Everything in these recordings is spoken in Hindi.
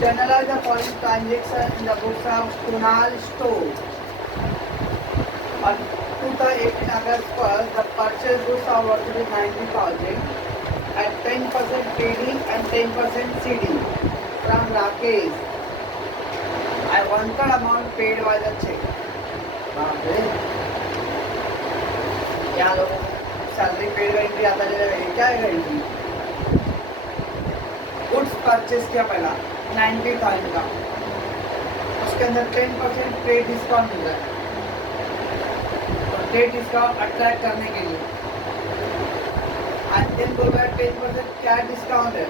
Generalize the following transaction in the books of Kunal Store. On 2018 August 1st, the purchase goods are worth to be 90,000 at 10% trading and 10% CD from Rakesh. I one-third amount paid by the check. यहाँ लोगों सैलरी पेड का एंट्री आता जाएगा, क्या है एंट्री? गुड्स परचेस किया पहला 90,000 का, उसके अंदर 10% ट्रेड डिस्काउंट मिल रहा है। तो ट्रेड डिस्काउंट अट्रैक्ट करने के लिए आज दिन बोल रहा है 10% क्या डिस्काउंट है,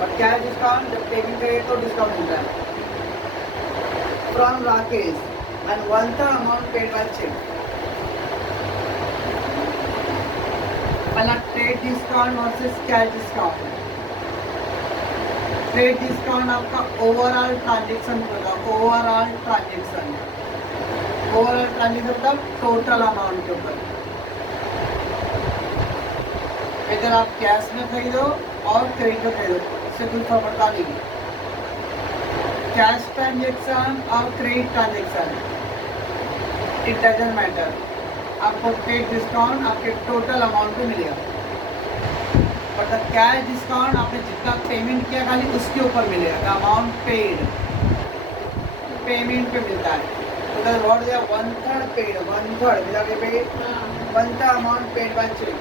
और क्या डिस्काउंट जब पेमेंट करें तो डिस्काउंट मिलता है। From Rakesh and one-third amount paid by check. पहला trade discount versus cash discount. Trade discount आपका ओवरऑल ट्रांजेक्शन होगा, ओवरऑल ट्रांजेक्शन मतलब टोटल अमाउंट के ऊपर। अगर आप कैश में खरीदो और क्रेडिट में खरीदो, इससे कोई फर्क पड़ता नहीं। कैश ट्रांजेक्शन और credit transaction it doesn't matter, आपको ट्रेड डिस्काउंट आपके टोटल अमाउंट पे मिलेगा। बट द कैश डिस्काउंट आपने जितना पेमेंट किया खाली उसके ऊपर मिलेगा, द अमाउंट पेड पेमेंट पे मिलता है। तो that what is one third paid, one third मिला के पे one third amount paid by cheque.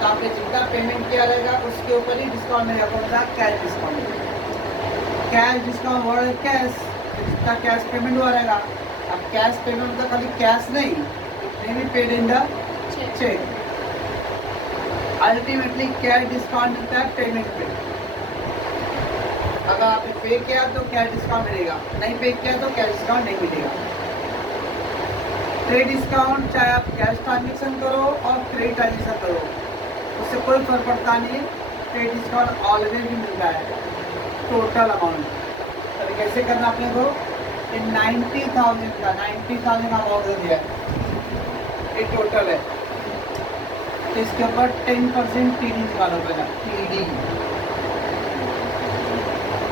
तो आपने जितना पेमेंट किया रहेगा उसके ऊपर ही डिस्काउंट मिलेगा। कौन सा? Cash discount. Cash discount word है कैश, जितना कैश पेमेंट हुआ रहेगा। अब कैश पेमेंट तो खाली कैश नहीं, may be paid in the check. Ultimately cash discount मिलता है पेमेंट पे। अगर आपने पे किया तो कैश डिस्काउंट मिलेगा, नहीं पे किया तो कैश डिस्काउंट नहीं मिलेगा। ट्रेड डिस्काउंट चाहे आप कैश ट्रांजेक्शन करो और क्रेडिट ट्रांजेक्शन करो, उससे कोई फर्क पड़ता नहीं। ट्रेड डिस्काउंट ऑलवेज भी मिलता है टोटल अमाउंट। तो कैसे करना अपने को? 90,000 का अमाउंट दे दिया है, ये टोटल है। तो इसके ऊपर 10% टीडी निकालो पहला। टीडी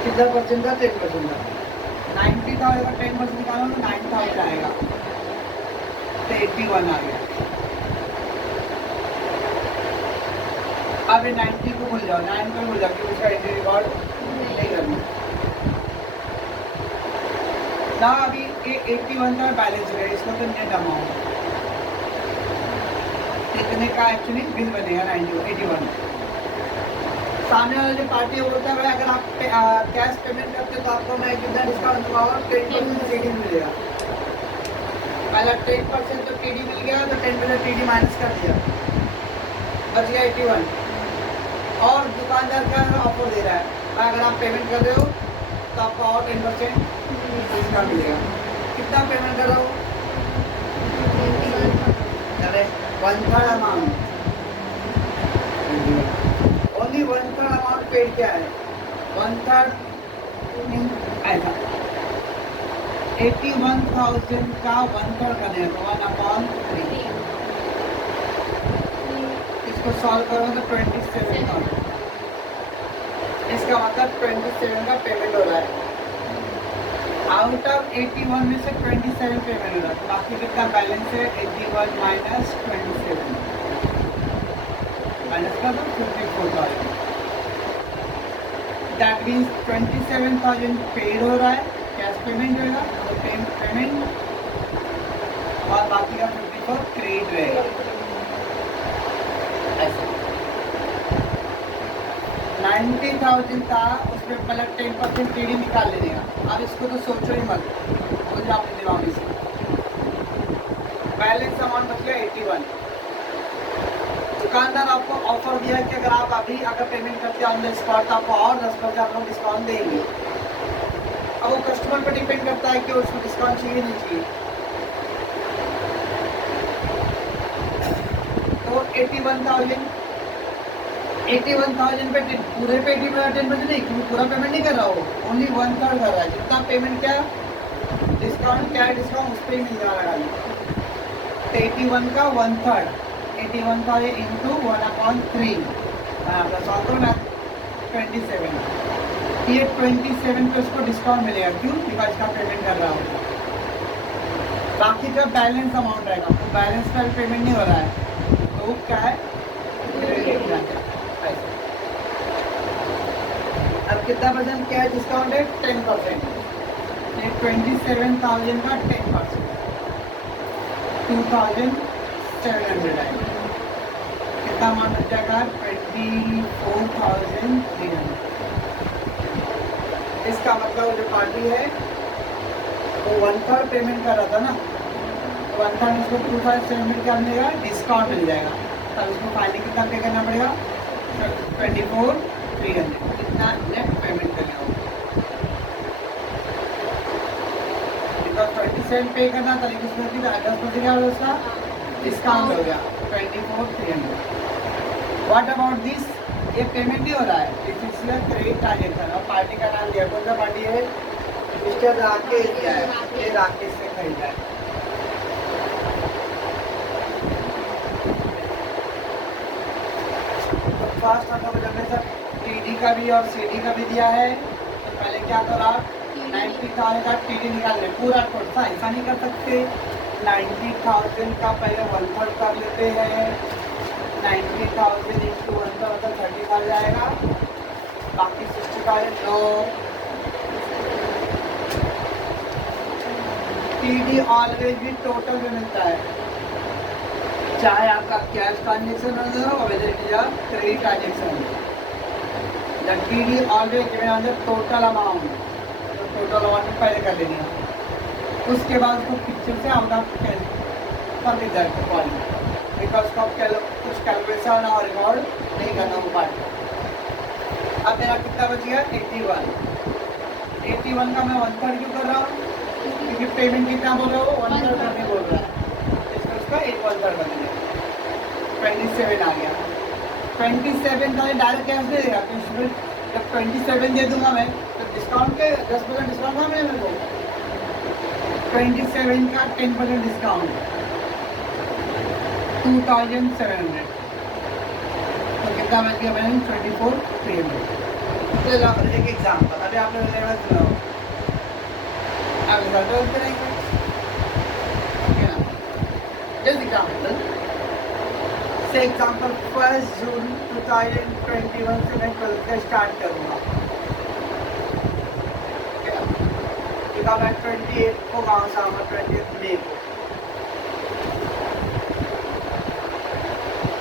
कितना परसेंट था? 10% था। 90,000 का 10% निकालो तो 9,000 आएगा, तो 81 आ गया। अब ये 90 को भूल जाओ, 9 को भूल जाओ, क्योंकि उसका एंट्री रिकॉर्ड नहीं करना ना। अभी ये 81 का बैलेंस है, इसको तो नेट अमाउंट कितने का एक्चुअली बिल बनेगा 81। सामने वाला जो पार्टी है बोलता है भाई अगर आप कैश पेमेंट करते हो तो आपको मैं कितना डिस्काउंट दूंगा और 10% टीडी मिलेगा। पहला 10% तो टीडी मिल गया, तो 10% टीडी माइनस कर दिया, बच गया 81। और दुकानदार का ऑफर दे रहा है अगर आप पेमेंट कर रहे हो तो आपको और 10% डिस्काउंट मिलेगा। कितना पेमेंट कर रहा हो? One third amount, only one third amount paid क्या है? वन-थर्ड ऐसा 81,000 का वन-थर्ड का देगा 1/3। इसको सॉल्व करो तो 27,000, इसका मतलब 27 का पेमेंट हो रहा है। आउट ऑफ 81 में से 27 पेमेंट हो रहा है, बाकी कितना बैलेंस है? 81 माइनस 27 माइनस का तो 54,000। दैट मीन्स 27,000 पेड हो रहा है, कैश पेमेंट होगा तो पेमेंट, और बाकी का 54 क्रेडिट रहेगा। ऐसे 90,000 था, उसमें पहले 10% टीडी निकाल लेगा। अब इसको तो सोचो ही मत, हो जाओ अपने दिमाग से। बैलेंस अमाउंट बच गया 81। दुकानदार आपको ऑफर दिया है कि अगर आप अभी पेमेंट करते हैं ऑन द स्पॉट तो आपको और 10% आप लोग डिस्काउंट देंगे। अब वो कस्टमर पर डिपेंड करता है कि उसको डिस्काउंट चाहिए नहीं चाहिए। तो 81,000 पे पूरे पे 10% नहीं, क्योंकि पूरा पेमेंट नहीं कर रहा हो, ओनली 1/3 कर रहा है। जितना पेमेंट क्या डिस्काउंट क्या है, डिस्काउंट उस पर ही मिल जा रहा है। तो 81 का 1/3, 81 का इंटू 1/3 प्लस ऑल्सो 27। ये 27 पे उसको डिस्काउंट मिलेगा, क्यों? बिकॉज इसका पेमेंट कर रहा होगा। बाकी जो बैलेंस अमाउंट रहेगा वो बैलेंस का पेमेंट नहीं हो रहा है, तो वो क्या है, क्रेडिट जाता है। अब कितना परसेंट क्या है डिस्काउंट है? 10%। ये 27,000 का 10%, 2,700 है। कितना अमाउंट बच जाएगा? 24,300। इसका मतलब जो पार्टी है वो 1/3 पेमेंट कर रहा था ना, 1/3 इसको 2,700 क्या मिलेगा? डिस्काउंट मिल जाएगा। तब इसको फाइनली कितना पे करना पड़ेगा? 24,300। कितना नेट पेमेंट करना होगा? 27 पे करना था, लेकिन उसमें 10% क्या होगा? उसका डिस्काउंट हो गया 24,300। What about this? ये पेमेंट नहीं हो रहा है, दिस इज क्रेडिट ट्रांजेक्शन। और पार्टी का नाम दिया, कौन सा पार्टी है? मिस्टर राकेश दिया है, ये राकेश से खरीदा है। तो फर्स्ट मतलब जब सर टीडी का भी और सीडी का भी दिया है, तो पहले क्या करो आप? 90,000 का टीडी निकाल ले, पूरा टोटल। ऐसा नहीं कर सकते, 90,000 का पहले 1/3 कर लेते हैं। 90,000 इंटू 1/3 मतलब 35 जाएगा, बाकी 65 लो। टीडी ऑलवेज भी टोटल में मिलता है, चाहे आपका कैश ट्रांजेक्शन हो और credit transaction. The TD always given on the total amount. तो टोटल अमाउंट पहले कर लेनी है, उसके बाद उसको पिक्चर से आउट ऑफ कर दीजिए क्वालिटी, बिकॉज कुछ कैलकुलेशन और रिकॉर्ड नहीं करना वो पार्ट। अब मेरा कितना बच गया? 81। 81 का मैं 1/3 क्यों कर रहा हूँ? क्योंकि पेमेंट कितना बोल रहा हूँ? 1/3 करने बोल रहा है, इसमें उसका 1/3 कर देंगे। 27 आ गया। 27 का डायरेक्ट कैश दे देगा, तो इसमें जब 27 दे दूंगा मैं, तो डिस्काउंट के 10% डिस्काउंट था मेरे को। 27 का 10% डिस्काउंट 2,700। तो कितना बच गया? मैंने 24,300। चलो एक एग्जाम्पल, अभी आपने लेवल सुना, आप रिजल्ट करेंगे, जस्ट एग्जाम्पल से एग्जाम्पल 1 जून 2021 से मैं 12th का स्टार्ट करूँगा। मैं 28 को गाँव से आऊँगा, 28 मई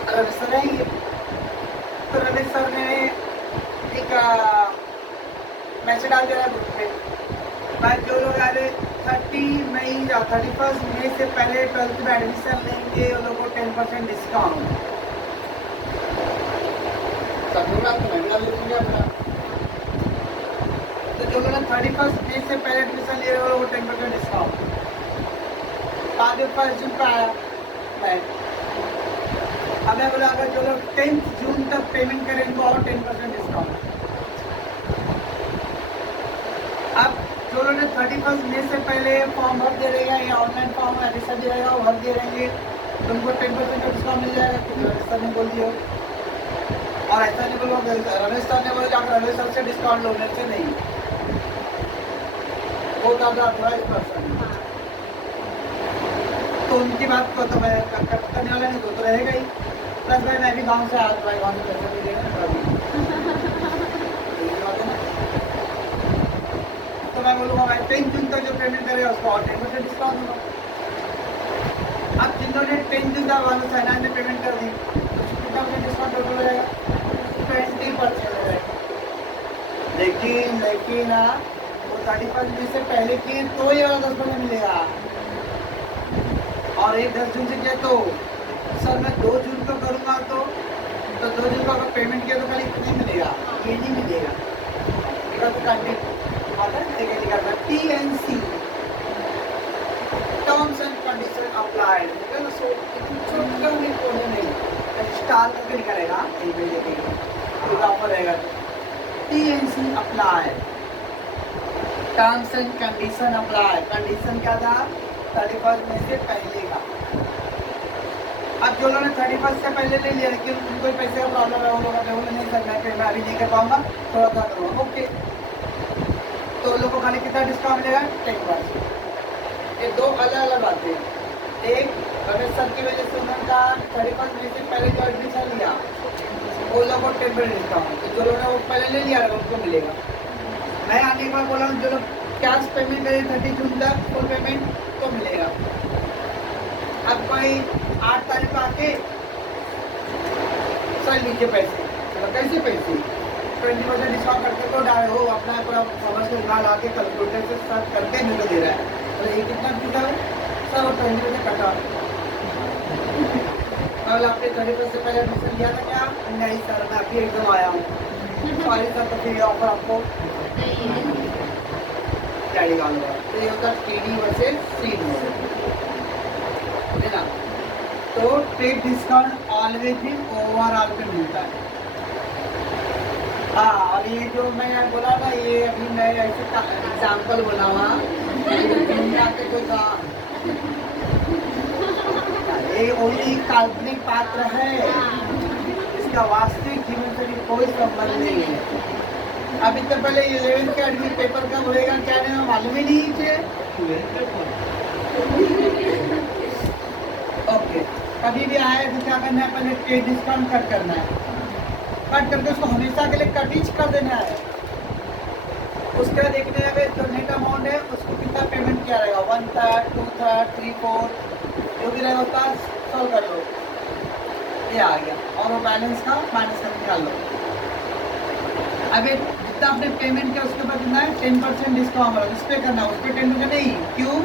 को रवि सर रहेंगे। तो रवि सर ने एक मैसेज डाल दिया ग्रुप पे, मैं जो लोग आ रहे 31 मई से पहले 12th में एडमिशन लेंगे उन लोगों को 10% डिस्काउंट। सब लोग तो मैं भी डाल दूँगा अपना। तो जो लोग 31 मई से पहले एडमिशन ले रहे हो वो 10% डिस्काउंट। बाद में 1 जून का आया मैं, अब मैं बोला अगर जो लोग 10 जून तक पेमेंट करें उनको और 10% डिस्काउंट। अब जो लोग 31 मई से पहले फॉर्म भर दे रहेगा या ऑनलाइन फॉर्म एडमिशन दे रहेगा वो भर दे रहेंगे, तो उनको 10% का डिस्काउंट मिल जाएगा, क्योंकि रमेश सर ने बोल दिया। और ऐसा नहीं बोलो रमेश सर ने बोला जाकर रमेश सर से डिस्काउंट लो, मेरे से नहीं, वो ज़्यादा 28%। तो उनकी बात को तो मैं करने वाला नहीं, तो रहेगा ही। प्लस भाई मैं भी गाँव से आया, भाई गाँव से पैसा नहीं देगा ना, तो मैं बोलूँगा भाई 10 जून तक जो पेमेंट करेगा उसको और 10% डिस्काउंट होगा। अब जिन्होंने 10 जून तक वालों से ने पेमेंट कर दी, कितना परसेंट डिस्काउंट टोटल हो जाएगा? 20% हो जाएगा। लेकिन वो 31 जून से पहले की तो ये वाला 10% मिलेगा, और एक 10 जून से किया तो सर मैं 2 जून को करूँगा, तो 2 जून को अगर पेमेंट किया तो खाली इतना मिलेगा, ये नहीं मिलेगा। TNC terms and condition applied, छोटा नहीं स्टार करके निकलेगा, ऑफर रहेगा। TNC applied, terms and condition applied. Condition क्या था? 31 मई से पहले का। अब जो लोगों ने 31 से पहले ले लिया लेकिन उनको कोई पैसे का प्रॉब्लम है, वो लोग बोले नहीं सर मैं अभी नहीं कर पाऊंगा, थोड़ा सा करूँगा, ओके। तो लोगों को खाली कितना डिस्काउंट मिलेगा? 10%। ये दो अलग अलग बातें हैं। एक अगर सर की वजह से उन्होंने 31 मई से पहले जो एडमिशन लिया वो लोगों को 10% डिस्काउंट, तो जो लोगों ने वो पहले ले लिया उनको मिलेगा। मैं आने के बाद बोला हूँ जो लोग कैश पेमेंट करें 30 जून तक फुल पेमेंट तो मिलेगा। अब कोई 8 तारीख को आके सर लीजिए पैसे, चलो कैसे पैसे 20% डिस्काउंट करके तो डाले हो अपना पूरा समझ के निकाल आके कैलकुलेटर से सर्च करके मेरे को दे रहा है, तो ये कितना किया है सर? वो 20% कटा। कल आपने 30% से पहले एडमिशन लिया था क्या? नहीं सर मैं अभी एकदम आया हूँ, सॉरी सर, तो फिर ऑफर आपको क्या निकालूंगा। तो ये होता है TD वर्सेस CD है ना। तो ट्रेड डिस्काउंट ऑलवेज भी ओवरऑल पे मिलता है। हाँ, और ये जो मैं बोला ना ये अभी मैं ऐसे एग्जाम्पल बोला हुआ आके कोई कहा ये ओनली काल्पनिक पात्र है, इसका वास्तविक जीवन से भी कोई संबंध नहीं है। अभी तो पहले 11th का एडमिट पेपर कब होएगा क्या नहीं मालूम ही नहीं थे। ओके, कभी भी आए तो क्या करना है? पहले ट्रेड डिस्काउंट कट करना है, कट करके उसको हमेशा के लिए कटिच कर देना है। उसके बाद देखने में जो नेट अमाउंट है उसको कितना पेमेंट किया रहेगा, 1/3, 2/3, 3/4 जो भी रहेगा उसका सॉल्व कर लो, ये आ गया। और वो बैलेंस का माइनस कर निकाल लो। अभी जितना आपने पेमेंट किया उसके बाद कितना है? 10% डिस्काउंट हो रहा है, उस पर करना है, उस पर 10% नहीं। क्यों?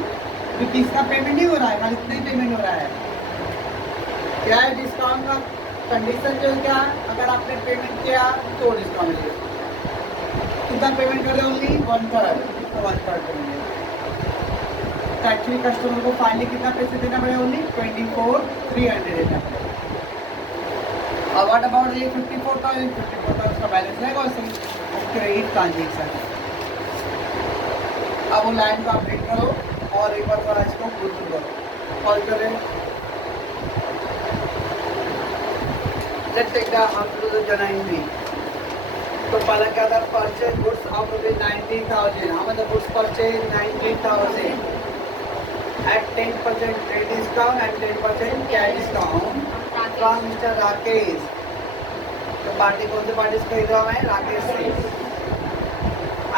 क्योंकि इसका पेमेंट नहीं हो रहा है, खाली इतना ही पेमेंट हो रहा है। क्या है डिस्काउंट का कंडीशन जो क्या है? अगर आपने पेमेंट किया तो डिस्काउंट मिलेगा। कितना पेमेंट कर रहे हो? ओनली 1/3, तो 1/3 पेमेंट। तो एक्चुअली कस्टमर को फाइनली कितना पैसे देना पड़ेगा? ओनली 24,300 देना पड़ेगा। और व्हाट अबाउट ये 54,000 का बैलेंस रहेगा उसमें क्रेडिट ट्रांजेक्शन। अब वो लाइन को अपडेट करो और एक बार थोड़ा इसको फुलफिल करो, कॉल करें। Let's take the how to the general. तो पहले क्या था? Purchase goods of rupees 19,000। How much the goods purchase? 19,000 at 10% trade discount and 10% cash discount from Mr. Rakesh. तो पार्टी कौन से पार्टी से खरीदा मैं? राकेश से।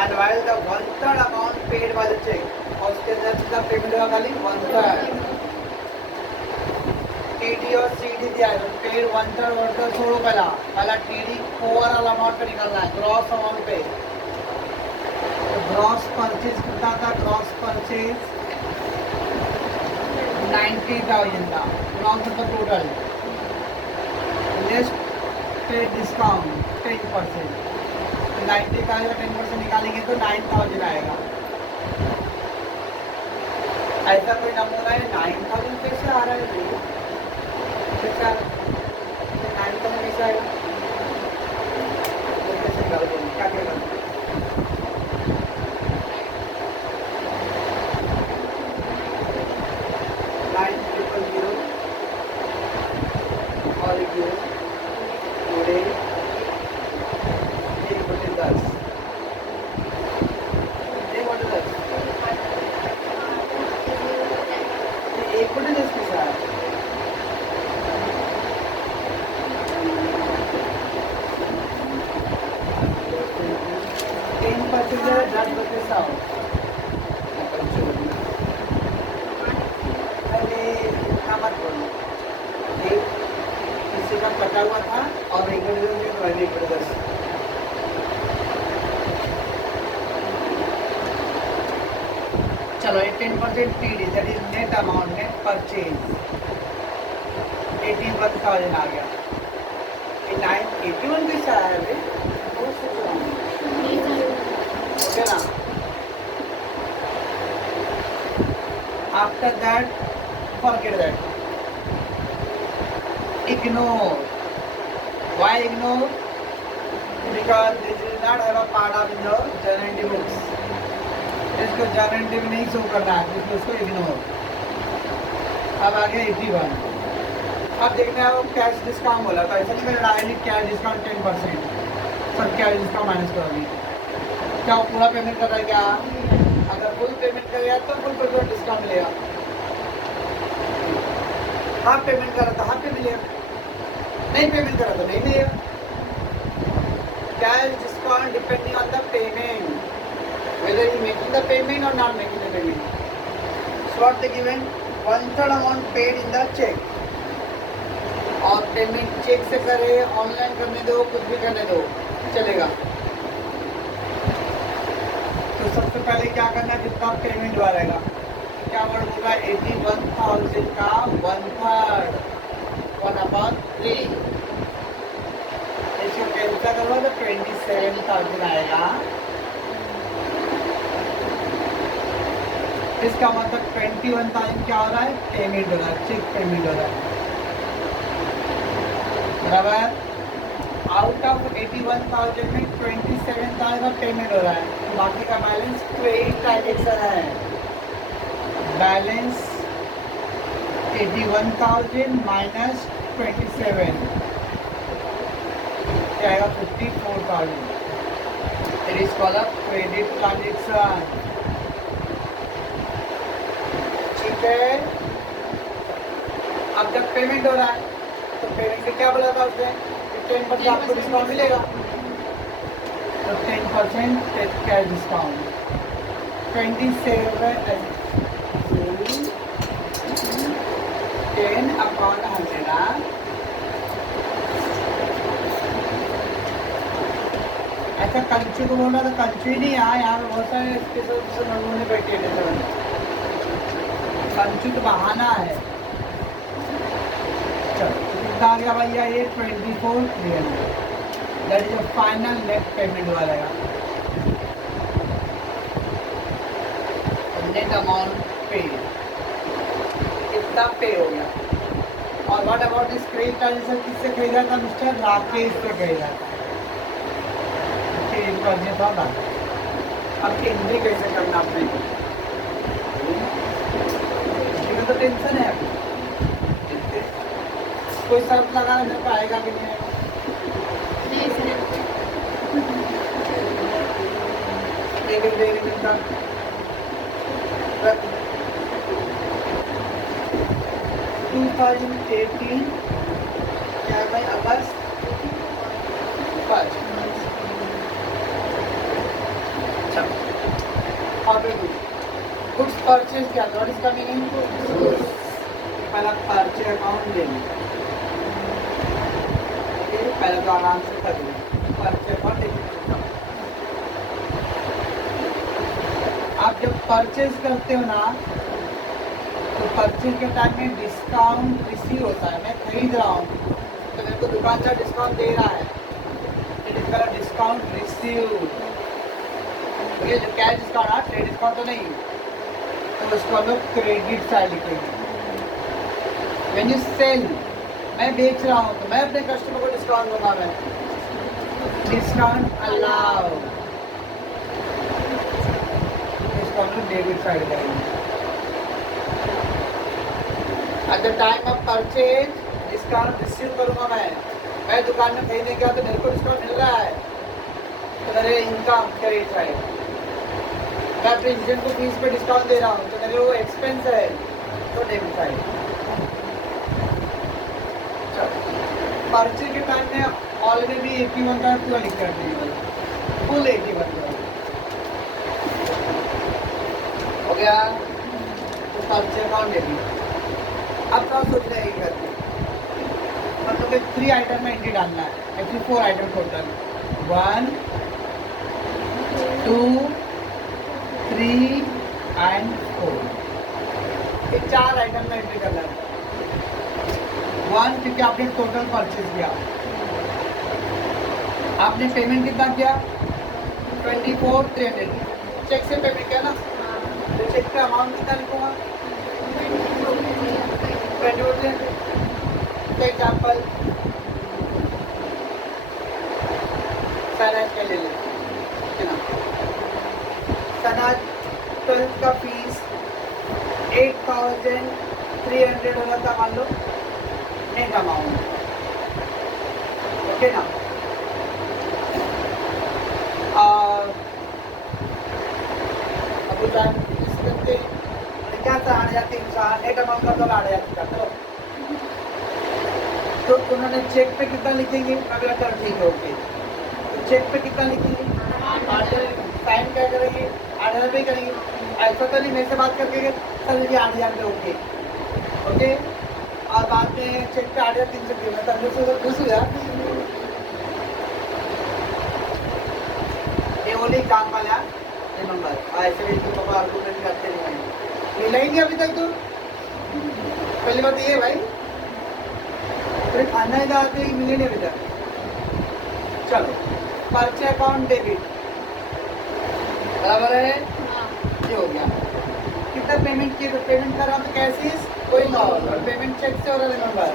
And while the 1/3 amount paid by the check, और उसके अंदर कितना पेमेंट होगा? खाली 1/3। TD और CD दिया है तो पेड 1/3 छोड़ो, पहला TD ओवरऑल अमाउंट पे निकलना है, ग्रॉस अमाउंट पे। तो ग्रॉस परचेज कितना था? ग्रॉस परचेज 90,000 था, ग्रॉस मतलब टोटल। लेस पेड डिस्काउंट 10%, 90 का 10% निकालेंगे तो 9,000 आएगा। ऐसा कोई नमूना है? 9,000 कैसे आ रहा है? कैसे आ रहा है? 9,000 कैसे आएगा? कैसे निकाल देंगे? क्या क्या करना? और एक पूरे 1/10, 1/10, 1/10 के साथ 10% 10%। अरे इतना मत बोलो, किसी का कटा हुआ था और 1/10 तो 1/10। चलो 10% TD that is net amount, net purchase 81,000 आ गया। 81 कैसे आया है? ओके ना। After that forget that, ignore. Why ignore? Because this is not have a part of the journal entry books. इसको journal entry नहीं शो करना है, इसको इग्नोर। अब आ गया 81। अब देखना है वो कैश डिस्काउंट बोला, तो ऐसा नहीं मेरा डायरेक्ट कैश डिस्काउंट 10%, सब कैश डिस्काउंट माइनस करोगी, क्या वो पूरा पेमेंट कर रहा है क्या? अगर फुल पेमेंट करेगा तो फुल पेमेंट डिस्काउंट मिलेगा, हाफ पेमेंट कर रहा था हाफ पे मिलेगा, नहीं पेमेंट कर रहा था नहीं मिलेगा। Cash discount depending on the payment, whether you making the payment or not making the payment. So what they given, 1/3 amount paid in the check, और पेमेंट चेक से करे, ऑनलाइन करने दो, कुछ भी करने दो चलेगा। तो सबसे पहले क्या करना है, जितना पेमेंट हुआ रहेगा, क्या वर्ड होगा, 81,000 का 1/3 1/3, इसको कैंसिल करो तो 27,000 आएगा। इसका मतलब 21,000 क्या हो रहा है, पेमेंट हो रहा है, चेक पेमेंट हो रहा है, बराबर। आउट ऑफ 81,000 में 27,000 का पेमेंट हो रहा है, तो बाकी का बैलेंस क्रेडिट ट्रांजेक्शन है। बैलेंस 81,000 माइनस 27 क्या आएगा, 54,000। It is called a credit transaction, ठीक है। अब जब पेमेंट हो रहा है तो पेमेंट में क्या बोला था उसने, 10% आपको डिस्काउंट मिलेगा, तो 10% कैश डिस्काउंट 27 10/100। ऐसा कंचू को बोला तो कंचू ही नहीं, यहाँ पे बहुत सारे स्पेशल लोगों बैठे हैं, कंचू तो बहाना है। चलो कितना आ गया भैया, ये 24,300, that is final net payment वाला है, नेट अमाउंट पे कितना पे हो गया। और what about this credit transaction, किससे खरीदा था, मिस्टर राकेश से खरीदा था, था ना। अब एंट्री कैसे करना अपने, तो टेंशन है, कोई शर्त लगाना मेरे को आएगा कि नहीं आएगा, एक 2018 क्या भाई, अगस्त 5। गुड्स परचेज क्या, व्हाट इज कमिंग इन, पहला परचेज अकाउंट लेंगे, पहले तो आराम से कर लेंगे परचेज अकाउंट। आप जब परचेज करते हो ना, तो परचेज के टाइम में डिस्काउंट रिसीव होता है, मैं खरीद रहा हूँ तो मेरे को दुकानदार डिस्काउंट दे रहा है, it is called discount receive. ये जो कैश डिस्काउंट है, क्रेडिट डिस्काउंट तो नहीं, तो उसको हम लोग क्रेडिट साइड लिखेंगे। व्हेन यू सेल, मैं बेच रहा हूँ तो मैं अपने कस्टमर को डिस्काउंट दूंगा, मैं डिस्काउंट अलाउ, इसको हम लोग डेबिट साइड करेंगे। At the time of purchase discount receive करूँगा मैं दुकान में खरीदने गया तो मेरे को डिस्काउंट मिल रहा है, तो मेरे इनकम क्रेडिट साइड। मैं अपने एजेंट को फीस पे डिस्काउंट दे रहा हूँ तो मेरे वो एक्सपेंस है, तो डेबिट साइड। परचेज के टाइम में ऑलरेडी 81 का पूरा लिख कर देंगे, फुल 81 का हो गया, तो परचेज अकाउंट डेबिट। अब क्या सोच रहे हैं करके, मतलब 3 आइटम में एंट्री डालना है, एक्चुअली 4 आइटम टोटल, 1 2 3 and 4, ये 4 आइटम में एंट्री करना है। 1 क्योंकि आपने टोटल परचेज किया, आपने पेमेंट कितना किया, 24,300, चेक से पेमेंट किया ना, तो चेक का अमाउंट कितना लिखूंगा, 24,300। तो एग्जाम्पल फाइनेंस का ले लेते ना, सनाज 12th का फीस 8,300 हो रहा था मान लो, नेट अमाउंट, ओके ना। और अब टाइम करते क्या आने जाती नेट अमाउंट का तो आने जाती करते हो, तो उन्होंने चेक पे कितना लिखेंगे, अगला कर ठीक है ओके, तो चेक पे कितना लिखेंगे, साइन क्या करेंगे, 8,000 पे करेंगे। ऐसा तो नहीं मेरे से बात करके सर ये 8,000 पे ओके ओके, और बाद में चेक पे 8,300 दिए, मैं तब खुश हुआ। ये ओनली एग्जाम्पल है, रिमेंबर। ऐसे भी तो पापा आर्गूमेंट करते नहीं हैं, मिलेंगे अभी तक तो पहली बात ये भाई, फिर खाना ही आते ही मिले नहीं अभी तक। चलो पर्चे अकाउंट डेबिट बराबर है, ये हो गया। कितना पेमेंट किए, तो पेमेंट कर रहा हूँ तो कैसे कोई ना हो, और पेमेंट चेक से हो रहा है नंबर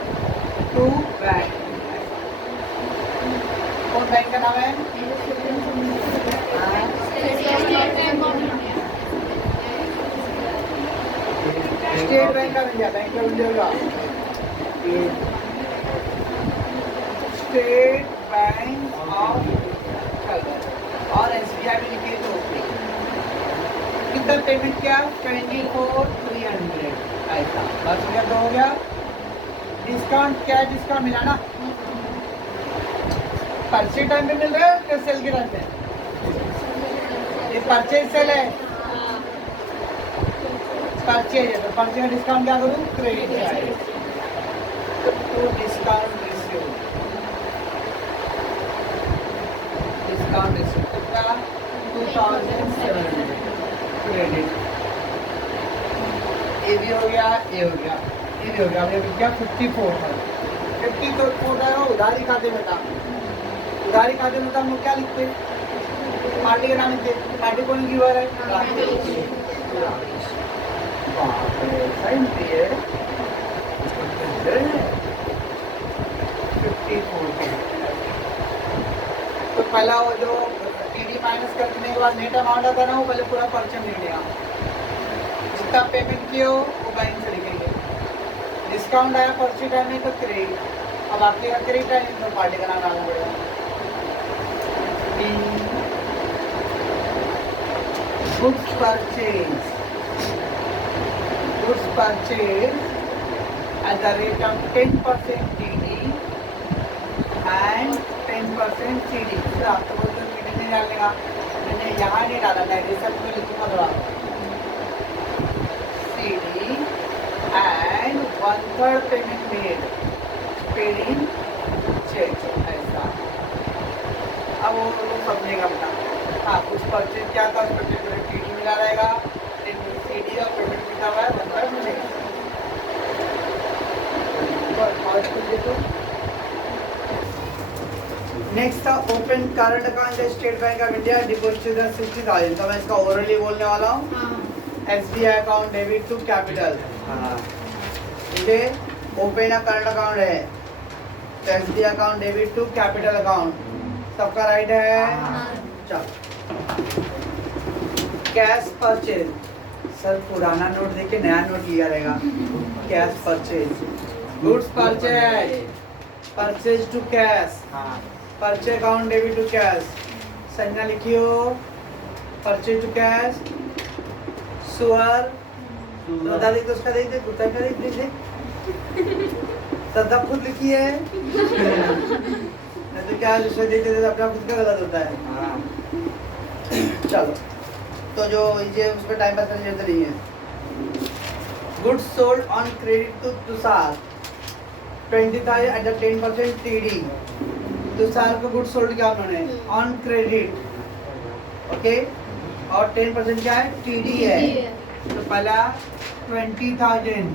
टू बैंक। कौन बैंक का नाम है, state Bank of India, bank of India का स्टेट बैंक ऑफ, और SBI में लिखिए तो ओके। कितना पेमेंट किया, 24,300 ऐसा, बस हो गया, तो हो गया। डिस्काउंट क्या है, डिस्काउंट मिला ना, पर्चे टाइम पे मिल रहा है क्या सेल के टाइम पे, ये परचेज सेल है, परचेज है, तो परचेज का डिस्काउंट क्या करूँ, क्रेडिट है, तो डिस्काउंट रिसीव, डिस्काउंट रिसीव कितना 2,700 क्रेडिट, ये भी हो गया, ये हो गया, ये भी हो गया, ये क्या 54 था, उधारी खाते में था, उधारी खाते में था, हम लोग क्या लिखते, पार्टी का नाम लिखते, पार्टी कौन गिवर है, साइन पे है 54। तो पहला वो जो TD माइनस करने के बाद नेट अमाउंट आता है ना, वो पहले पूरा परचेम लिख लिया, जितना पेमेंट किए हो वो बैंक से लिखेंगे, डिस्काउंट आया पर्ची टाइम में तो क्रेडिट, अब आपके का क्रेडिट है तो पार्टी का नाम डालना पड़ेगा, goods purchase, goods purchase at the rate of 10% TD and 10% CD। फिर आपको बोलते हो TD नहीं डालने का, मैंने यहाँ नहीं डाला, मैं रिसर्च में लिखूंगा थोड़ा, CD and 1/3 payment made paid in check, ऐसा। अब वो लोग समझेगा अपना, हाँ कुछ परचेज क्या था, उस परचेज में TD मिला रहेगा, CD और पेमेंट मिला हुआ है 1/3 मिलेगा। नेक्स्ट था open current account State Bank of India, deposit 60,000, तो मैं इसका ओरली बोलने वाला हूँ। SBI account debit to capital, ठीक है, ओपन करंट अकाउंट है, तो SBI account debit to capital account, सबका राइट है। चलो कैश परचेज, सर पुराना नोट देके नया नोट लिया रहेगा, cash purchase, goods purchase, purchase to cash, purchase account debit to cash, संज्ञा लिखियो, परचेज टू कैश, सुअर बता दी तो उसका देख दे, गुप्ता का देख दे, सदा खुद लिखी है, नहीं तो क्या दूसरे देख देते अपना खुद का गलत होता है। चलो तो जो ये उस पर टाइम पास करने की जरूरत नहीं है। Goods sold on credit to Tushar 20,000 at the 10% TD, Tushar को गुड्स सोल्ड किया उन्होंने ऑन क्रेडिट, ओके, और 10% क्या है, TD है, तो पहला 20,000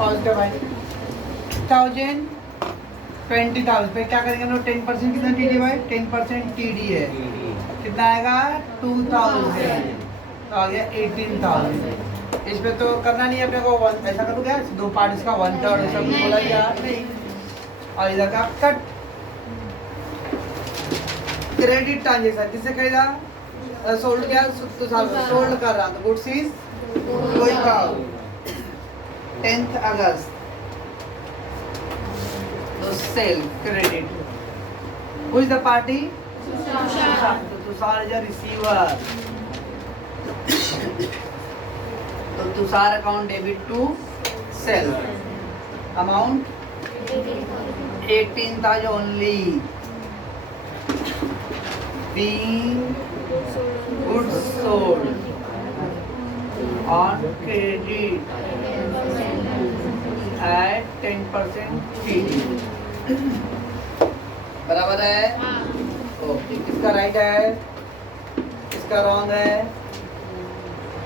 और उसके बाद 20,000 पे क्या करेंगे हम लोग, 10% कितना TD भाई, 10% TD है, कितना आएगा 2,000, तो आ गया 18,000। इस पे तो करना नहीं है अपने को, ऐसा करूँ क्या, दो पार्ट इसका 1/3 ऐसा कुछ बोला यार नहीं, और इधर का कट। क्रेडिट ट्रांजेक्शन किससे कहेगा, सोल्ड क्या, तो सोल्ड कर रहा, तो goods is going out 10th August. तो sell credit. Who is the party? Tushar. So Tushar is a receiver. तो Tushar account debit to sell. Amount 18,000 only. Being goods sold on credit at 10% fee. बराबर है? ओके, किसका राइट है, किसका रॉन्ग है?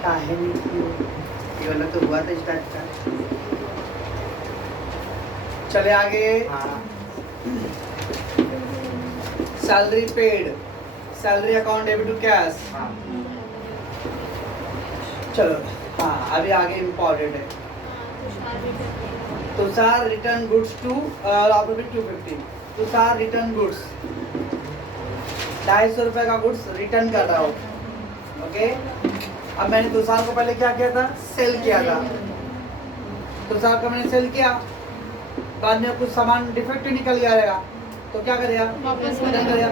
काहे नहीं किया? ये वाला तो हुआ था स्टार्ट का। चले आगे। Salary paid, salary account debit to cash. चलो हाँ, अभी आगे इम्पोर्टेंट है। Tushar return goods to operative 250। Tushar return goods 250 रुपए का गुड्स रिटर्न कर रहा हूँ। ओके, अब मैंने तुषार को पहले क्या किया था, सेल किया था। तुषार को मैंने सेल किया, बाद में कुछ सामान डिफेक्टिव निकल गया रहेगा तो क्या करेगा, रिटर्न करेगा।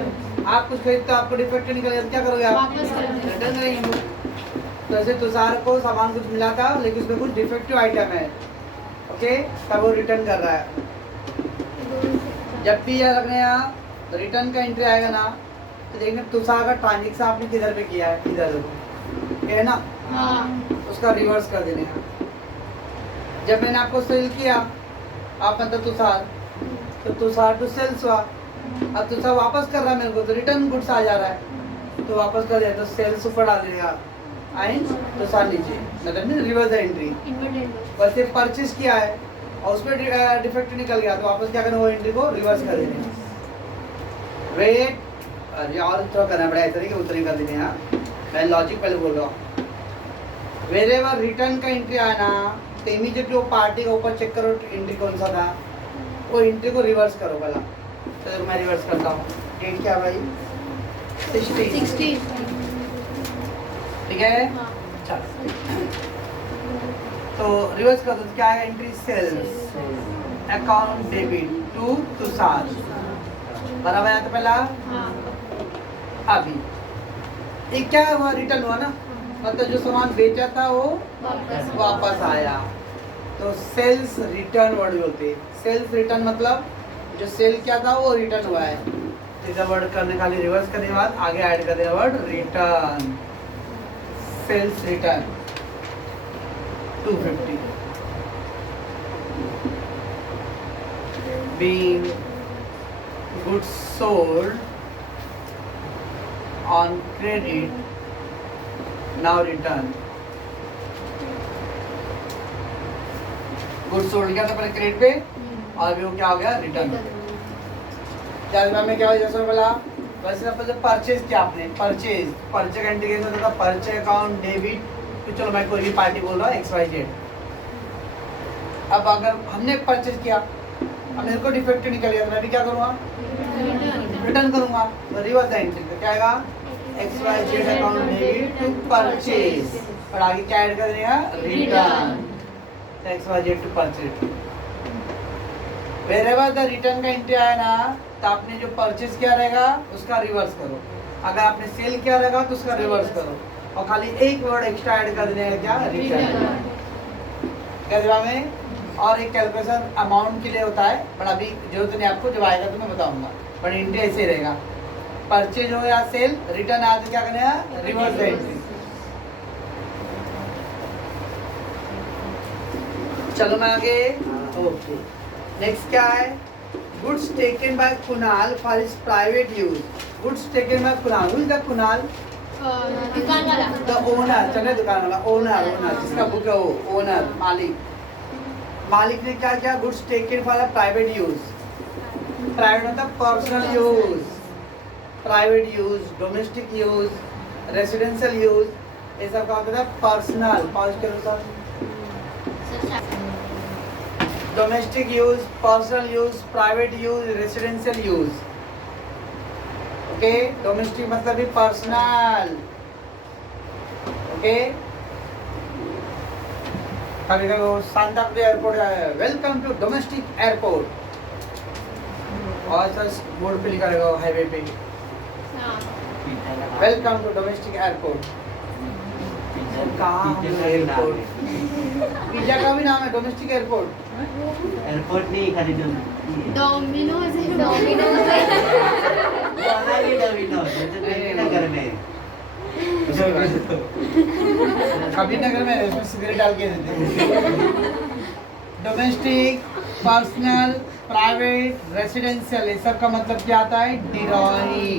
आप कुछ खरीदते हो, आपको डिफेक्टिव निकल गया तो क्या करोगे आप, रिटर्न करेंगे। तो ऐसे तुषार को सामान कुछ मिला था लेकिन उसमें कुछ डिफेक्टिव आइटम है, ओके, तब वो रिटर्न कर रहा है। जब भी यह रखने यहाँ रिटर्न का एंट्री आएगा ना तो देखने तुषार का ट्रांजेक्शन आपने किधर पे किया है, इधर है ना, उसका रिवर्स कर देने का। जब मैंने आपको सेल किया, आप मतलब तुषार, तो तुषार टू सेल्स हुआ। अब तुषार वापस कर रहा है मेरे को, तो रिटर्न गुड्स आ जा रहा है, तो वापस कर दिया तो सेल्स ऊपर डाल देगा, आइन तुषार नीचे, मतलब रिवर्स एंट्री। वैसे परचेज किया है और उसमें डिफेक्ट निकल गया तो वापस क्या करना, वो एंट्री को रिवर्स कर देने। वेट, अरे और थोड़ा करना पड़ा, ऐसा नहीं कि उतनी कर देने। यहाँ मैं लॉजिक पहले बोल रहा हूँ। वेरेवर रिटर्न का एंट्री आया ना तो इमीडिएटली वो पार्टी का ऊपर चेक करो एंट्री कौन सा था, वो एंट्री को रिवर्स करो पहला। चलो मैं रिवर्स करता हूँ। डेट क्या भाई, 60, ठीक है। चलो तो रिवर्स कर दो, क्या है entry, sales account debit to Tushar, बराबर है। तो पहला अभी ये क्या हुआ, रिटर्न हुआ ना, मतलब जो सामान बेचा था वो वापस आया, तो सेल्स रिटर्न वर्ड बोलते हैं। सेल्स रिटर्न मतलब जो सेल किया था वो रिटर्न हुआ है। इधर वर्ड करने खाली रिवर्स करने के बाद आगे ऐड कर देना word return, sales return 250 being goods sold on credit now return। Goods sold किया था पहले क्रेडिट पे और अभी वो क्या हो गया, रिटर्न। क्या में क्या हो, जैसे बोला वैसे जब परचेज किया आपने, परचेज का इंडिकेशन होता था परचेज अकाउंट डेबिट। तो चलो मैं कोई भी पार्टी बोल रहा हूँ XYZ। अब अगर हमने परचेज किया, अब मेरे को डिफेक्टिव निकल गया तो मैं भी क्या करूँगा, रिटर्न करूँगा। तो रिवर्स एंट्री तो क्या आएगा, XYZ account debit to purchase, और आगे क्या ऐड कर देगा, return XYZ to purchase. Wherever the return का एंट्री आया ना तो आपने जो परचेज किया रहेगा उसका रिवर्स करो, अगर आपने सेल किया रहेगा तो उसका रिवर्स करो, और खाली एक वर्ड एक्स्ट्रा ऐड कर देने का, क्या, रिटर्न। क्या जवाब है। और एक कैलकुलेशन अमाउंट के लिए होता है, बट अभी जरूरत नहीं आपको, जब आएगा तो मैं बताऊंगा। बट एंट्री ऐसे ही रहेगा, परचेज हो या सेल, रिटर्न आया तो क्या करना है, रिवर्स एंट्री। चलो मैं आगे। ओके, नेक्स्ट क्या है, goods taken by Kunal for his private use. Goods taken by Kunal, who is the Kunal, दुकान वाला, द ओनर, चले दुकान वाला, ओनर जिसका बुक है वो ओनर, मालिक। मालिक ने क्या किया, goods taken for private use. Private मतलब personal use, private use, domestic use, residential use, ये सब का होता है पर्सनल। पॉज करो sir, domestic use, personal use, private use, residential use. Okay, domestic मतलब भी पर्सनल, ओके, कभी कभी वो सांता क्रूज एयरपोर्ट है, वेलकम टू डोमेस्टिक एयरपोर्ट, और सर बोर्ड पे लिखा रहेगा हाईवे पे, हाँ वेलकम टू डोमेस्टिक एयरपोर्ट। कहाँ एयरपोर्ट? पिज्जा का भी नाम है डोमेस्टिक एयरपोर्ट। एयरपोर्ट नहीं खाली डोमिनोज है डोमिनोज नगर में कभी नगर में इसमें सिगरेट डाल के देते। डोमेस्टिक, पर्सनल, प्राइवेट, रेसिडेंशियल, ये सब का मतलब क्या आता है? डिरॉनी।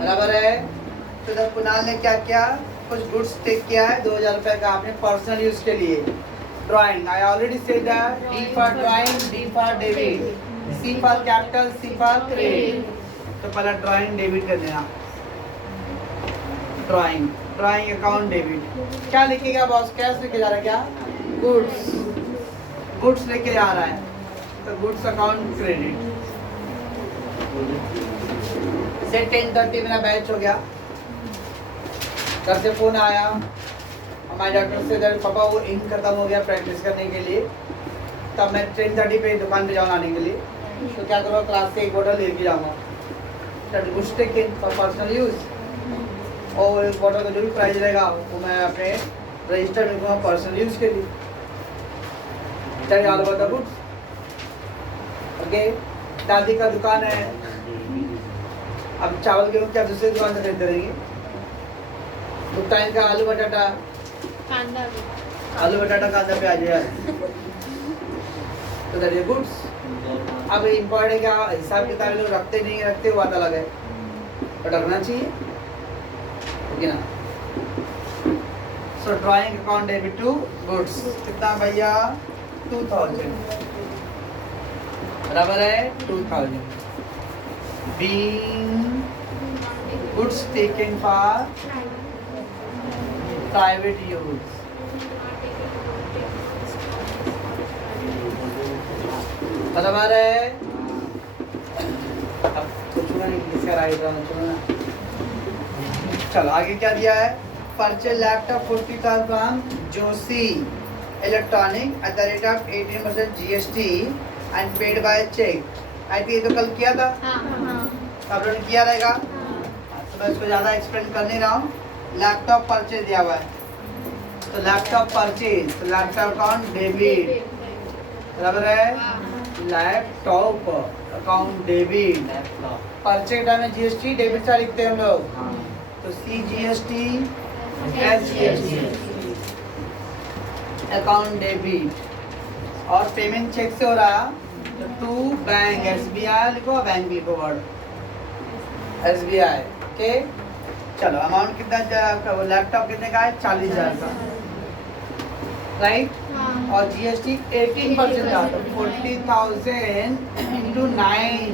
बराबर है। तो जब कुणाल ने क्या किया, कुछ गुड्स टेक किया है 2000 रुपए का आपने पर्सनल यूज के लिए। Drawing, I already said that, D for drawing, D for debit, C for capital, C for credit. तो पहला ड्राइंग डेबिट कर देना। Drawing, drawing account debit. क्या लिखेगा बॉस? कैश लेके जा रहा है क्या? गुड्स, गुड्स लेके जा रहा है तो गुड्स अकाउंट क्रेडिट। से 10:30 मेरा बैच हो गया, घर से फोन आया हमारे डॉक्टर से, दर पापा वो इंक खत्म हो गया प्रैक्टिस करने के लिए, तब मैं 10:30 पे दुकान पे जाऊँ आने के लिए। तो क्या करूँगा, क्लास से एक बोतल लेके जाऊँगा goods take in for personal use, और एक बोतल का जो भी प्राइस रहेगा वो मैं अपने रजिस्टर में रखूँगा पर्सनल यूज़ के लिए। All over the goods. Okay, दादी का दुकान है, अब चावल गेहूँ क्या दूसरी दुकान से खरीदते रहेंगे। गुप्ता इनका आलू बटाटा, कांदा भी। आलू बटाटा कांदा प्याज है, तो दैट इज गुड्स। अब इम्पोर्ट है क्या, हिसाब किताब लोग रखते नहीं रखते वो बात अलग है, बट रखना चाहिए, ओके ना। So drawing account debit to goods कितना भैया? 2000, बराबर है 2000। Being goods taken for private use, बराबर है। अब कुछ नहीं किसका राइट होना चाहिए। चलो आगे क्या दिया है? Purchase laptop 40,000 from Joshi electronic at the rate of 18% GST and paid by cheque. I think ये तो कल किया था, आप लोगों ने किया रहेगा, तो मैं इसको ज़्यादा एक्सप्लेन कर नहीं रहा हूँ। लैपटॉप परचेज दिया हुआ है, तो लैपटॉप परचेज, तो लैपटॉप अकाउंट डेबिट, बराबर है। Laptop account debit, purchase time में GST डेबिट सा लिखते हैं हम लोग, तो CGST SGST अकाउंट डेबिट। और पेमेंट चेक से हो रहा तो टू बैंक, SBI लिखो, बैंक भी लिखो वर्ड SBI। ओके, चलो अमाउंट कितना, लैपटॉप कितने का है? 40,000 का, राइट। और GST 18% था, तो 40,000 इंटू 9,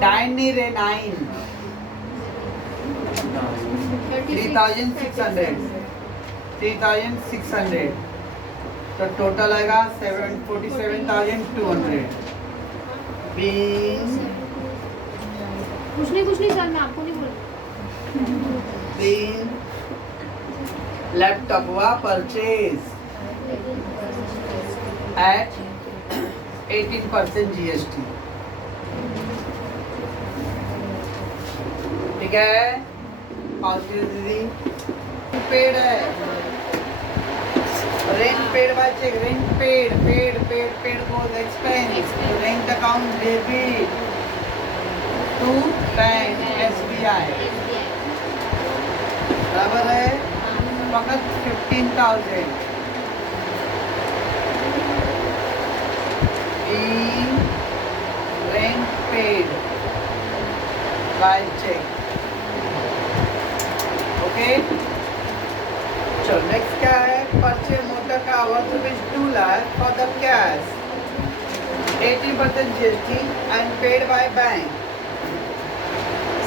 9 नहीं रे 9, 3,600, 3,600, तो टोटल आएगा 47,200। कुछ नहीं सर, मैं आपको नहीं बोल। लैपटॉप हुआ परचेज एट 18% GST, ठीक है। और फिर दीदी पेड है, rent paid by cheque, rent paid goes expense, rent account debit to bank SBI, बराबर है। फकत 15,000 rent paid by cheque, okay. चलो नेक्स्ट क्या है? परचेज मोटर का worth rupees 2 lakh for the cash, 80% GST and paid by bank.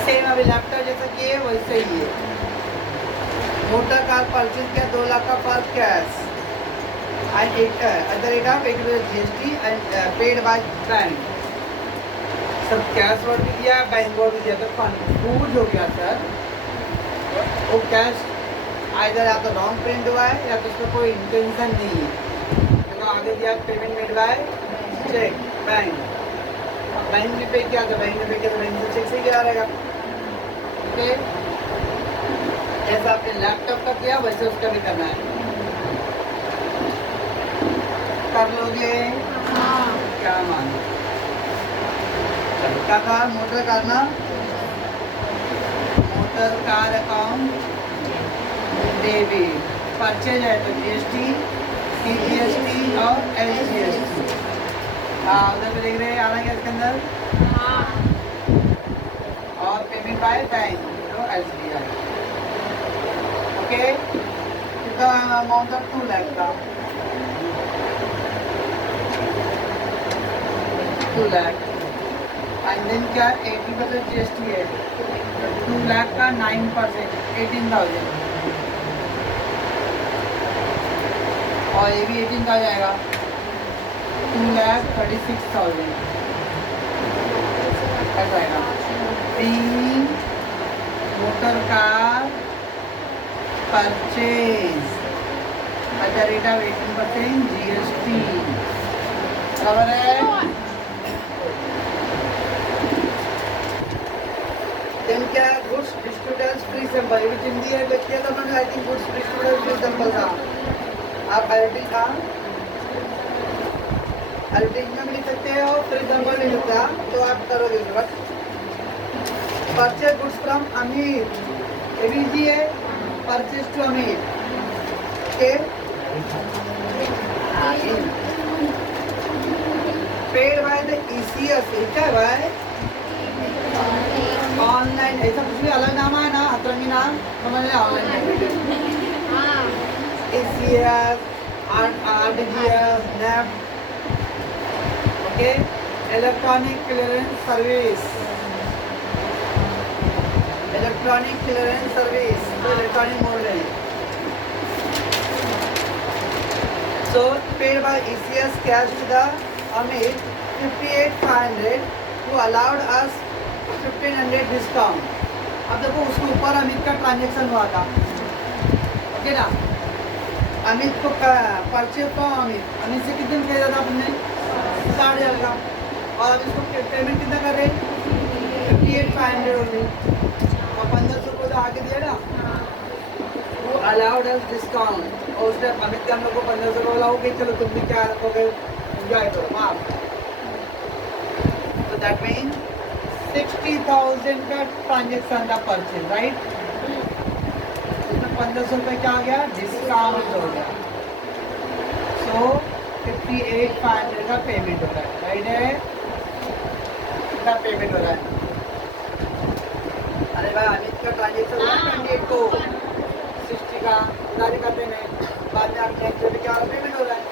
Same अभी लैपटॉप जैसा कि है वैसे ही है। मोटर कार परचेज किया 2 लाख का for cash and eight the rate of 80% GST and paid by bank. सब कैश वर्ड भी दिया, बैंक वर्ड भी दिया, तो कंफ्यूज हो गया सर। वो कैश आइधर या तो रॉन्ग प्रिंट हुआ है या तो उसका कोई इंटेंशन नहीं है। देखो आगे दिया payment made by cheque bank. Bank ने पे किया तो बैंक ने पे किया तो बैंक से चेक से क्या रहेगा। ओके, जैसा आपने लैपटॉप का किया वैसे उसका भी करना है। कर लोगे? हाँ। क्या मानो, चलो क्या कहा, मोटर कार ना, motor car account debit, purchase है तो जीएसटी, सीजीएसटी और एसजीएसटी। हाँ उधर पे देख रहे हैं आ रहा है क्या इसके अंदर। हाँ। और पेमेंट बाय बैंक तो एसबीआई। ओके, कितना अमाउंट ऑफ 2 लाख का, 2 लाख एंड देन क्या 80% जीएसटी है, 2 लाख का 9% 18,000 और ये भी 18 का आ जाएगा, 2,36,000 ऐसा आएगा। 3 motor car purchase eight the rate of 18% GST बराबर है। देन क्या गुड्स डिस्ट्रीब्यूटर्स फ्री सैंपल, ये भी हिंदी है लिखिए तो मैंने I think goods distributors free sample था। आप एडिटिंग का एडिटिंग में भी लिख सकते हो, फ्री सैंपल नहीं लिखता तो आप करोगे बस। परचेज गुड्स फ्रॉम अमीर, ये भी इजी है, परचेज टू अमीर। Okay, paid by the ECS, क्या है भाई ऑनलाइन, ऐसा कुछ भी अलग नाम है ना, अतरंगी नाम समझ लें ऑनलाइन। हाँ। ACS, RTGS, NEFT, okay, electronic clearance service, electronic clearance service तो इलेक्ट्रॉनिक मोड में। So paid by ECS cash to the Amit 58,500 who allowed us 1,500 discount. अब देखो उसके ऊपर अमित का ट्रांजेक्शन हुआ था, ओके ना, अमित को परचेज को अमित से कितने खरीदा था आपने 60,000 का, और अब इसको पेमेंट कितना कर रहे 58,500 ओनली, और 1,500 को तो आगे दिया ना, वो अलाउड अस डिस्काउंट, और उसने अमित के हम लोग को 1,500 को अलाउ कि चलो तुम भी क्या रखोगे एंजॉय करो माफ। तो दैट मीन 60,000 का ट्रांजेक्शन था परचेज राइट, उसमें 1,500 रुपये क्या आ गया डिस्काउंट हो गया। सो 58,500 का पेमेंट हो रहा है राइट है, कितना पेमेंट हो रहा है। अरे भाई अमित का ट्रांजेक्शन हुआ 28 को 60 का उधारी का पेमेंट, बाद में आप नेक्स्ट डे क्या पेमेंट हो रहा है।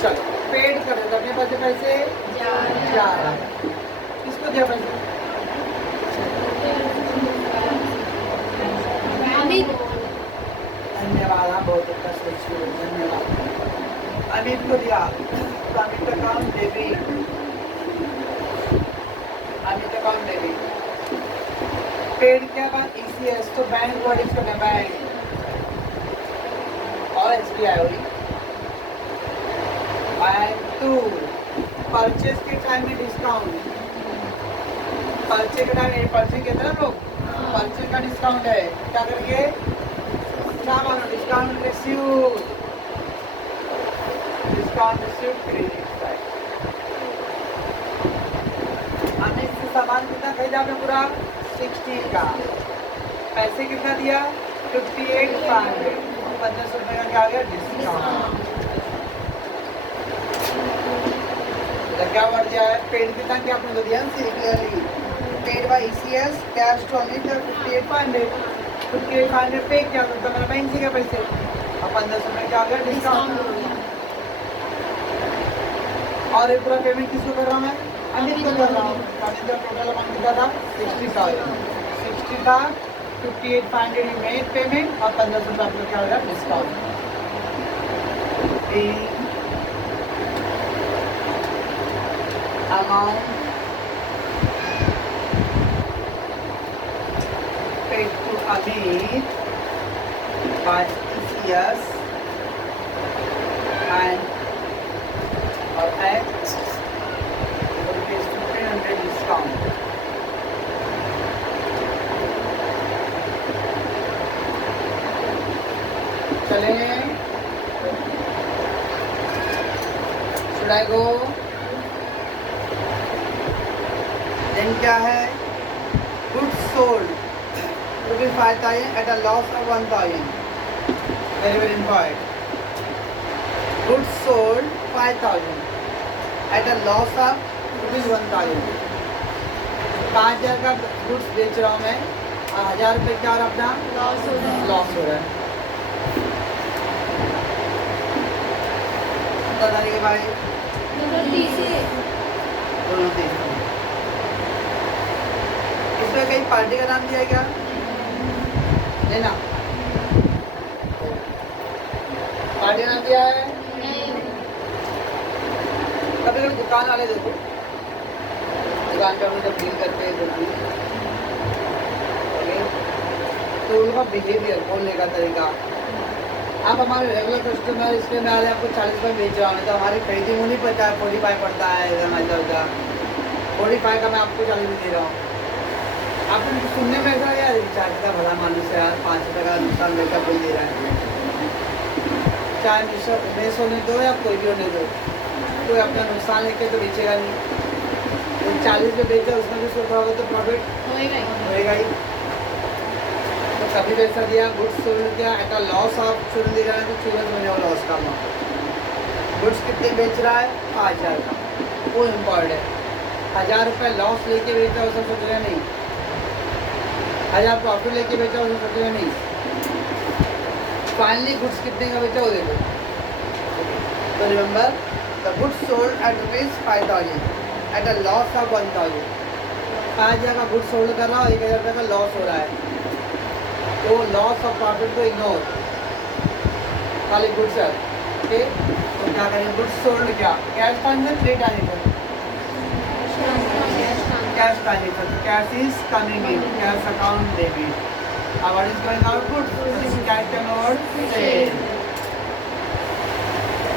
चलो पेड कर रहे थे अपने पास पैसे जा रहा है, किसको दिया पैसे धन्यवाद, हाँ बहुत अच्छा सोच रहे हो, धन्यवाद। अमित को दिया तो Amit account debit, Amit account debit. Paid क्या था ECS तो बैंक वर्ड इसको बैंक और SBI हुई। एंड 2 परचेज के टाइम में डिस्काउंट, परचेज के टाइम परचेज कहते हैं ना लोग, परचेज का डिस्काउंट है, क्या करेंगे क्या मानो discount receive, discount receive credit side. हमने इससे सामान कितना खरीदा आपने पूरा 60 का, पैसे कितना दिया 58,500, 50 रुपये का क्या आ गया डिस्काउंट। तो क्या बढ़ गया है पेड कितना क्या आपने तो दिया clearly, paid by ECS cash to Amit 58,500, 58,500 पे क्या तो मेरा बैंक से क्या पैसे, अब 1,500 रुपये क्या आ गया डिस्काउंट। और ये पूरा पेमेंट किसको कर रहा हूँ मैं अमित को कर रहा हूँ। अमित का टोटल अमाउंट कितना था 60,000, 60 था 58,500 मेड पेमेंट और 1,500 रुपये आपको क्या हो गया discount. Amount paid to Amit by ECS and or X rupees 1500 discount. चलेंगे? Should I go? Then क्या है? Goods sold rupees 5,000 at a loss of 1,000. Very very important. Goods sold 5,000 at a loss of rupees 1,000. 5,000 का गुड्स बेच रहा हूँ मैं, 1,000 रुपये क्या हो रहा है अपना लॉस हो रहा है। लॉस हो रहा है। बता रही है भाई नंबर 30 है। दोनों तीन। इसमें कहीं पार्टी का नाम दिया है क्या? नहीं ना, पार्टी का नाम दिया है। कभी कभी दुकान वाले देखो, दुकान पे हम जब डील करते हैं तो ओके, तो उनका बिहेवियर, बोलने का तरीका। आप हमारे रेगुलर कस्टमर, इसलिए मैं आज आपको 40 रुपये बेच रहा हूँ, तो हमारी खरीदी को नहीं पता है 45 पड़ता है इधर इधर का, 45 का मैं आपको 40 में दे रहा हूँ। आपको सुनने में ऐसा यार 4 का भला मालूम से यार 5 रुपये का नुकसान बेचा बोल दे रहा है। चाहे मेस होने दो या कोई भी होने दो, कोई अपना नुकसान लेके तो बेचेगा नहीं। तो 40 में बेचा, उसमें भी उसको थोड़ा बहुत तो प्रॉफिट होएगा ही। तो कभी पैसा दिया, गुड्स सोल्ड किया एट अ लॉस ऑफ, शुरू दे रहा है तो चूरन होने वाला लॉस का अमाउंट। गुड्स कितने बेच रहा है? 5,000 का, वो इम्पॉर्टेंट है। 1,000 रुपये लॉस लेके बेचा उसे सोचेगा नहीं, 1,000 प्रॉफिट लेके बेचा उसे सोचेगा नहीं। फाइनली गुड्स कितने का बेचा वो देखो। तो remember the goods sold at rupees 5,000 at a loss of 1,000। 5,000 का गुड्स सोल्ड कर रहा हो, 1,000 रुपये का लॉस हो रहा है, तो लॉस ऑफ प्रॉफिट को इग्नोर, खाली गुड्स है। ओके, तो क्या करें? गुड्स सोल्ड क्या? Cash transaction, credit transaction, cash transaction, cash is coming in, cash account debit, और what is going out? Goods, cash turnover sale.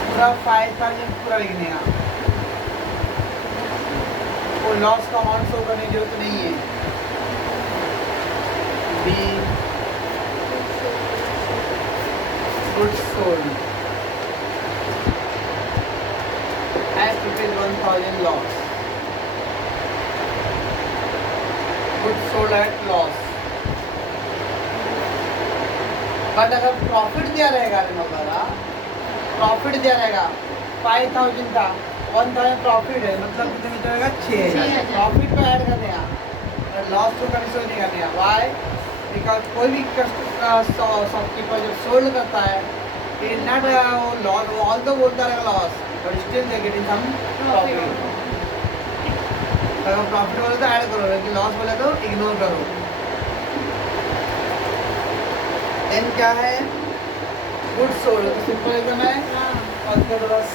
पूरा 5,000 पूरा लिखने का, वो लॉस का अमाउंट शो करने की जरूरत नहीं है। Be goods sold at rupees 1,000 loss, goods sold at loss. But अगर प्रॉफिट दिया रहेगा प्रॉफिट दिया रहेगा 5,000 था, 1,000 प्रॉफिट है, मतलब कितने में जाएगा? 6,000। प्रॉफिट को ऐड करने का, लॉस को कभी शो नहीं करने का। वाई? बिकॉज कोई भी शॉपकीपर जब सोल्ड करता है, ये नॉट लॉस, वो ऑल तो बोलता रहेगा loss, but still they getting some profit. अगर प्रॉफिट बोले तो ऐड करो, लेकिन लॉस बोले तो इग्नोर करो। देन क्या है? गुड्स सोल्ड, तो सिंपल एकदम है, और बस